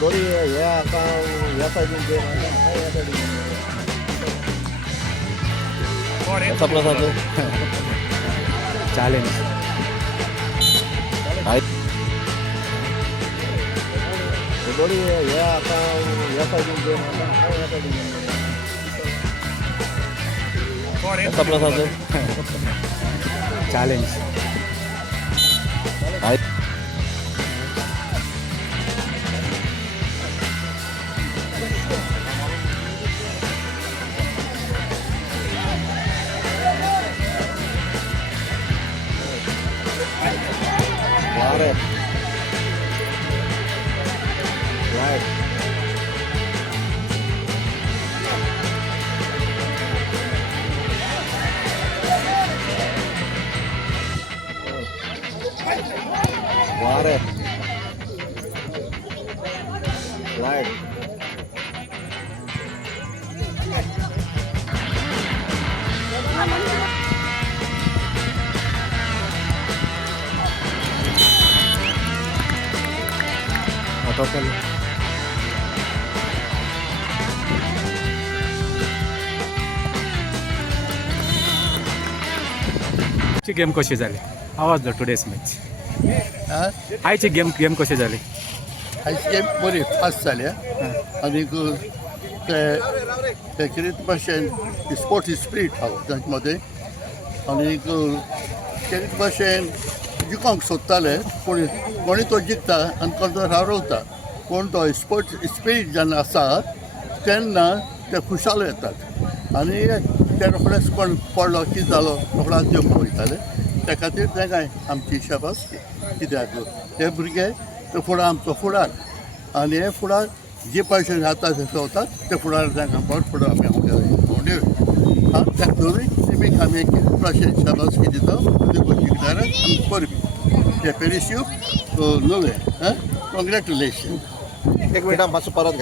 दोरी ह्या या साईडून ते या साईडून कसा प्रसाद चालेल. दोरी या साईडून ते या साईडून कसा प्रसाद चालेल. वारे स्लाइड ची गेम कशी झाली? आवाज द टुडेस मॅच. आयची गेम कशी झाली? आयची गेम बरी फास्ट जाल्या आनी ते कितें भाशेन स्पोर्ट्स स्पिरीट हा तांचे मदें आनी कितें भाशेन जिखोंक सोदताले पूण कोणी तो जिखता आनी कोण तो हारवता पूण तो स्पोर्ट्स स्पिरीट जेन्ना आसा तेन्ना ते खुशाल येतात आनी ते रोखडेच कोण पडलो कितें जालो रोखडाच जेवंक वयताले त्या खातीर तेंकाय आमची शाबासकी कित्याक ते भुरगे ते फुडार आमचो फुडार आनी हे फुडार जे पयशे जाता ते चवतात ते फुडार तांकां बरो फुडार आमी हांव त्या दोनूय टिमीक आमी एक भाशेन शाबासकी दिता जिखणाऱ्याक आमी परबी ते पेरिस्यू नवे कॉंग्रेच्युलेशन एक मिनटां मातसो परत